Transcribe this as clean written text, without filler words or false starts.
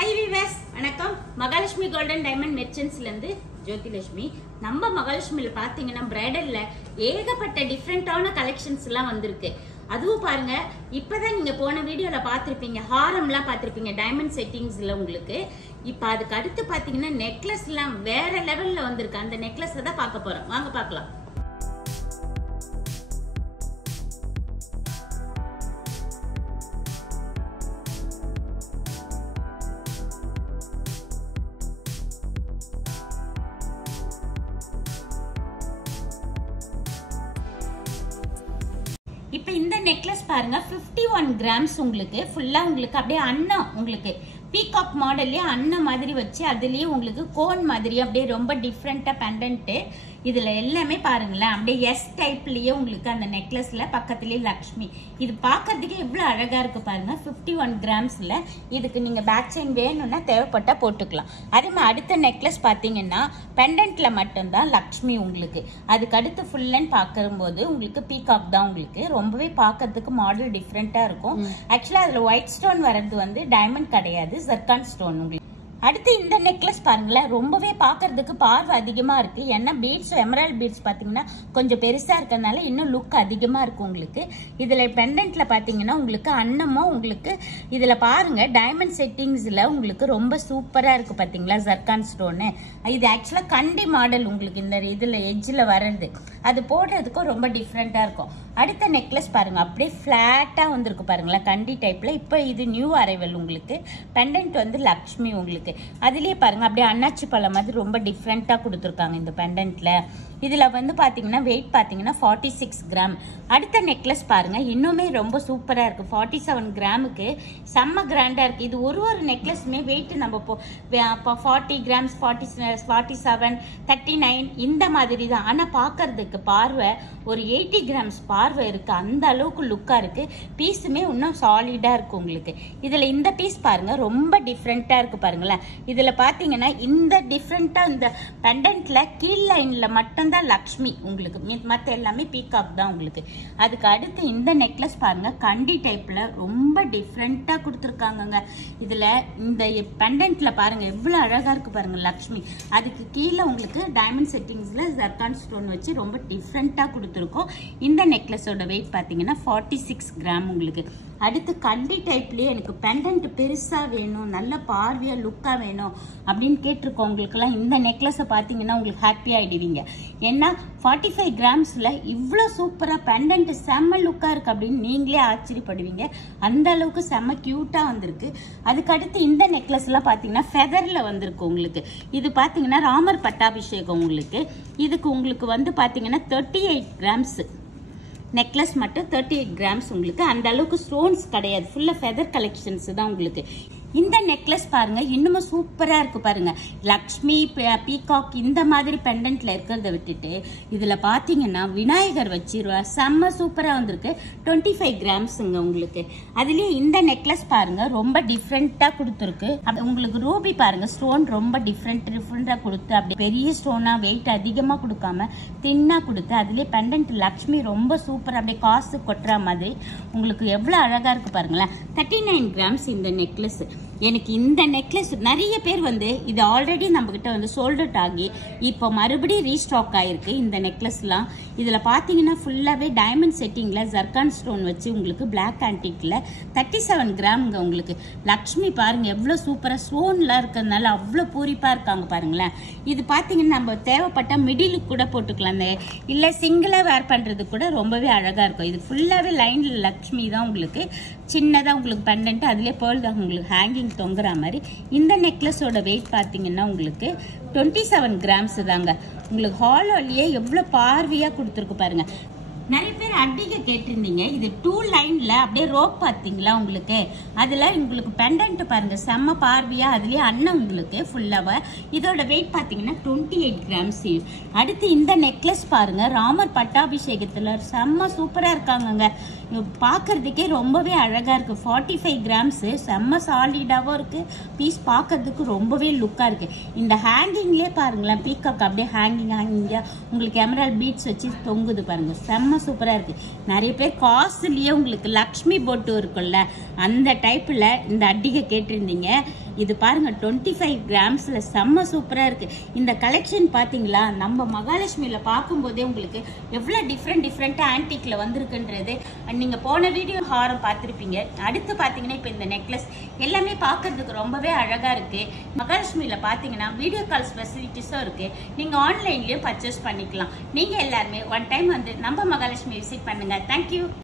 Hi viewers, வணக்கம். Mahalakshmi golden diamond மெர்ச்சன்ட்ஸ்ல இருந்து ஜோதிலட்சுமி. நம்ம மகாலட்சுமியில பாத்தீங்கன்னா பிரைடல்ல ஏகப்பட்ட டிஃப்ரெண்டான கலெக்ஷன்ஸ் எல்லாம் வந்திருக்கு. அதுவும் பாருங்க, இப்பதான் நீங்க போன வீடியோல பாத்திருப்பீங்க, ஹாரம்லாம் பாத்திருப்பீங்க டைமண்ட் செட்டிங்ஸ்ல உங்களுக்கு. இப்ப அதுக்கு அடுத்து பாத்தீங்கன்னா நெக்லஸ் எல்லாம் வேற லெவல்ல வந்திருக்கு. அந்த நெக்லஸ் தான் பார்க்க போறோம், வாங்க பார்க்கலாம். இப்ப இந்த நெக்லஸ் பாருங்க, 51 கிராம்ஸ் உங்களுக்கு ஃபுல்லா உங்களுக்கு அப்படியே அன்னம், உங்களுக்கு பீகாக் மாடல்லயே அன்னம் மாதிரி வச்சு அதுலயே உங்களுக்கு கோன் மாதிரி அப்படியே ரொம்ப டிஃப்ரெண்டா பெண்டன்ட். இதுல எல்லாமே பாருங்களேன், அப்படியே எஸ் டைப்லயே உங்களுக்கு அந்த நெக்லஸ்ல பக்கத்துலயே லக்ஷ்மி. இது பாக்குறதுக்கு எவ்வளவு அழகா இருக்கு பாருங்க. 51 கிராம்ஸ்ல இதுக்கு நீங்க பேக் செயின் வேணும்னா தேவைப்பட்டா போட்டுக்கலாம். அதே மாதிரி அடுத்த நெக்லஸ் பாத்தீங்கன்னா பெண்டன்ட்ல மட்டும்தான் லக்ஷ்மி உங்களுக்கு. அதுக்கு அடுத்து ஃபுல் அண்ட் பாக்கும்போது உங்களுக்கு பீகாக் தான் உங்களுக்கு. ரொம்பவே பாக்கிறதுக்கு மாடல் டிஃப்ரெண்டா இருக்கும். ஆக்சுவலா அதுல ஒயிட் ஸ்டோன் வர்றது வந்து டைமண்ட் கிடையாது, ஜர்கான் ஸ்டோன் உங்களுக்கு. அடுத்து இந்த நெக்லஸ் பாருங்களேன், ரொம்பவே பாக்குறதுக்கு பார்வை அதிகமா இருக்கு. ஏன்னா பீட்ஸ், எமரால்ட் பீட்ஸ் பாத்தீங்கன்னா கொஞ்சம் பெருசா இருக்கறனால இன்னும் லுக் அதிகமா இருக்கும் உங்களுக்கு. இதுல பெண்டன்ட்ல பாத்தீங்கன்னா உங்களுக்கு அன்னமும் உங்களுக்கு இதுல பாருங்க டைமண்ட் செட்டிங்ஸ்ல உங்களுக்கு ரொம்ப சூப்பரா இருக்கு பாத்தீங்களா, ஜர்கான் ஸ்டோனு. இது ஆக்சுவலா கண்டி மாடல் உங்களுக்கு. இந்த இதுல எட்ஜ்ல வர்றது அது போடுறதுக்கும் ரொம்ப டிஃப்ரெண்டா இருக்கும். அடுத்த நெக்லஸ் பாருங்க, அப்படியே பிளாட்டா வந்திருக்கு பாருங்களேன், கண்டி டைப்ல. இப்ப இது நியூ அரைவல் உங்களுக்கு. பெண்டன்ட் வந்து லக்ஷ்மி உங்களுக்கு. அதுலயே பாருங்க அப்படியே அன்னாச்சி பழம் மாதிரி ரொம்ப டிஃப்ரெண்டா கொடுத்துருக்காங்க இந்த பெண்டன்ட்ல. இதுல வந்து பாத்தீங்கன்னா வெயிட் பாத்தீங்கன்னா 46 கிராம். அடுத்த நெக்லஸ் பாருங்க, இன்னுமே ரொம்ப சூப்பரா இருக்கு. 47 கிராமுக்கு செம்ம கிராண்டா இருக்கு. இது ஒரு நெக்லஸுமே வெயிட் நம்ம 40 கிராம்ஸ், 47, 39 இந்த மாதிரி தான். ஆனா பாக்குறதுக்கு பார்வை ஒரு 80 கிராம்ஸ் பார்வை இருக்கு. அந்த அளவுக்கு லுக்கா இருக்கு. பீஸுமே இன்னும் சாலிடா இருக்கு உங்களுக்கு. இதுல இந்த பீஸ் பாருங்க ரொம்ப டிஃப்ரெண்டா இருக்கு பாருங்களேன். இதுல பாத்தீங்கன்னா இந்த டிஃப்ரெண்டா இந்த பெண்டன்ட்ல கீழ் லைன்ல மட்டும்தான் லக்ஷ்மி உங்களுக்கு, மத்த எல்லாமே பீகாக் தான் உங்களுக்கு. அதுக்கு அடுத்து இந்த நெக்லஸ் பாருங்க, கண்டி டைப்ல ரொம்ப டிஃப்ரெண்டா கொடுத்துருக்காங்க. இதுல இந்த பெண்டன்ட்ல பாருங்க எவ்வளவு அழகா இருக்கு பாருங்க லக்ஷ்மி. அதுக்கு கீழே உங்களுக்கு டைமண்ட் செட்டிங்ஸ்ல ஜர்கான் ஸ்டோன் வச்சு ரொம்ப டிஃப்ரெண்டா கொடுத்துருக்கோம். இந்த நெக்லஸோட வெயிட் பாத்தீங்கன்னா 46 கிராம் உங்களுக்கு. அடுத்து கண்டி டைப்லயே எனக்கு பெண்டன்ட் பெருசா வேணும், நல்ல பார்வையா லுக்கா வேணும் அப்படின்னு கேட்டிருக்கோம். உங்களுக்கு எல்லாம் இந்த நெக்லஸை பாத்தீங்கன்னா உங்களுக்கு ஹாப்பி ஆயிடுவீங்க. ஏன்னா 45 கிராம்ஸ்ல இவ்வளவு சூப்பரா பெண்டன்ட் செம்ம லுக்கா இருக்கு அப்படின்னு நீங்களே ஆச்சரியப்படுவீங்க. அந்த அளவுக்கு செம்ம கியூட்டா வந்திருக்கு. அதுக்கு அடுத்து இந்த நெக்லஸ் எல்லாம் பாத்தீங்கன்னா ஃபெதர்ல வந்திருக்கு உங்களுக்கு. இது பாத்தீங்கன்னா ராமர் பட்டாபிஷேகம் உங்களுக்கு. இதுக்கு உங்களுக்கு வந்து பாத்தீங்கன்னா 38 கிராம்ஸ் நெக்லஸ் மட்டும். 38 கிராம்ஸ் உங்களுக்கு. அந்த அளவுக்கு ஸ்டோன்ஸ் கிடையாது, ஃபுல்லா ஃபெதர் கலெக்ஷன்ஸ் தான் உங்களுக்கு. இந்த நெக்லஸ் பாருங்க இன்னும் சூப்பரா இருக்கு பாருங்க. லக்ஷ்மி, பீகாக் இந்த மாதிரி பெண்டன்ட்ல இருக்கிறத விட்டுட்டு இதுல பாத்தீங்கன்னா விநாயகர் வச்சு செம்ம சூப்பரா வந்திருக்கு. 25 கிராம்ஸ்ங்க உங்களுக்கு. அதுலயே இந்த நெக்லஸ் பாருங்க ரொம்ப டிஃப்ரெண்டா கொடுத்துருக்கு. உங்களுக்கு ரூபி பாருங்க, ஸ்டோன் ரொம்ப டிஃப்ரெண்டா கொடுத்து அப்படி பெரிய ஸ்டோனா வெயிட் அதிகமா கொடுக்காம தின்னா கொடுத்து அதுலயே பெண்டன்ட் லக்ஷ்மி ரொம்ப சூப்பரா அப்படியே காசு கொட்டுற மாதிரி உங்களுக்கு எவ்வளவு அழகா இருக்கு பாருங்களேன். 39 கிராம்ஸ் இந்த நெக்லஸ். எனக்கு இந்த நெக்லஸ் நிறைய பேர் வந்து இது ஆல்ரெடி நம்ம கிட்ட வந்து சோல்ட் அவுட் ஆகி இப்போ மறுபடியும் ரீஸ்டாக் ஆயிருக்கு இந்த நெக்லஸ்லாம். இதுல பாத்தீங்கன்னா ஃபுல்லாவே டைமண்ட் செட்டிங்ல ஜர்கான் ஸ்டோன் வச்சு உங்களுக்கு பிளாக் ஆன்டிக்ல 37 கிராம்ங்க உங்களுக்கு. லக்ஷ்மி பாருங்க எவ்வளவு சூப்பரா ஸ்டோன்லாம் இருக்கிறதுனால அவ்வளவு பூரிப்பா இருக்காங்க பாருங்களேன். இது பாத்தீங்கன்னா நம்ம தேவைப்பட்ட மிடிலுக்கு கூட போட்டுக்கலாம், இல்ல சிங்கிளா வேர் பண்றது கூட ரொம்பவே அழகா இருக்கும். இது ஃபுல்லாவே லைன்ல லக்ஷ்மி தான் உங்களுக்கு. சின்னதா உங்களுக்கு பெண்டன்ட், அதுலயே பேர்ல் தான் உங்களுக்கு ஹேங்கிங் தொங்குற மாதிரி. இந்த நெக்லஸோட வெயிட் பாத்தீங்கன்னா உங்களுக்கு 27 கிராம்ஸ் தாங்க உங்களுக்கு. ஹாலோலயே எவ்வளவு பார்வையா கொடுத்துருக்கு பாருங்க. நிறைய பேர் அடிக்க கேட்டிருந்தீங்க. இது 2 லைன்ல அப்படியே ரோப் பாத்தீங்களா உங்களுக்கு. அதுல உங்களுக்கு பெண்டன்ட் பாருங்க செம்ம பார்வையா, அதுலயே அண்ணன் உங்களுக்கு ஃபுல்லாவ. இதோட வெயிட் பாத்தீங்கன்னா 28 கிராம்ஸ். அடுத்து இந்த நெக்லஸ் பாருங்க, ராமர் பட்டாபிஷேகத்துல செம்ம சூப்பரா இருக்காங்க. பாக்குறதுக்கே ரொம்பவே அழகா இருக்கு. 45 கிராம்ஸ் செம்ம சாலிடாவும் இருக்கு. பீஸ் பாக்குறதுக்கு ரொம்பவே லுக்கா இருக்கு. இந்த ஹேங்கிங்லயே பாருங்களேன், பீகாக் அப்படியே ஹேங்கிங்கா உங்களுக்கு எமரால்ட் பீட்ஸ் வச்சு தொங்குது பாருங்க, செம்ம சூப்பரா இருக்கு. நிறைய பேர் காஸ்ட்லியே உங்களுக்கு லக்ஷ்மி போட்டு இருக்குல்ல அந்த டைப்ல இந்த அட்டிகை கேட்டிருந்தீங்க. இது பாருங்க 25 கிராம்ஸ்ல செம்ம சூப்பரா இருக்கு. இந்த கலெக்ஷன் பாத்தீங்களா, நம்ம மகாலட்சுமியில பார்க்கும்போதே உங்களுக்கு எவ்வளவு டிஃப்ரெண்டா ஆன்டிக்ல வந்திருக்குன்றது நீங்க போன வீடியோ ஹாரம் பார்த்திருப்பீங்க. அடுத்து பாத்தீங்கன்னா இப்ப இந்த நெக்லஸ் எல்லாமே பார்க்கிறதுக்கு ரொம்பவே அழகா இருக்கு. மகாலட்சுமியில பாத்தீங்கன்னா வீடியோ கால் ஃபெசிலிட்டிஸும் இருக்கு. நீங்க ஆன்லைன்லயும் பர்ச்சேஸ் பண்ணிக்கலாம். நீங்க எல்லாருமே ஒன் டைம் வந்து நம்ம மகாலட்சுமி விசிட் பண்ணுங்க. தேங்க்யூ.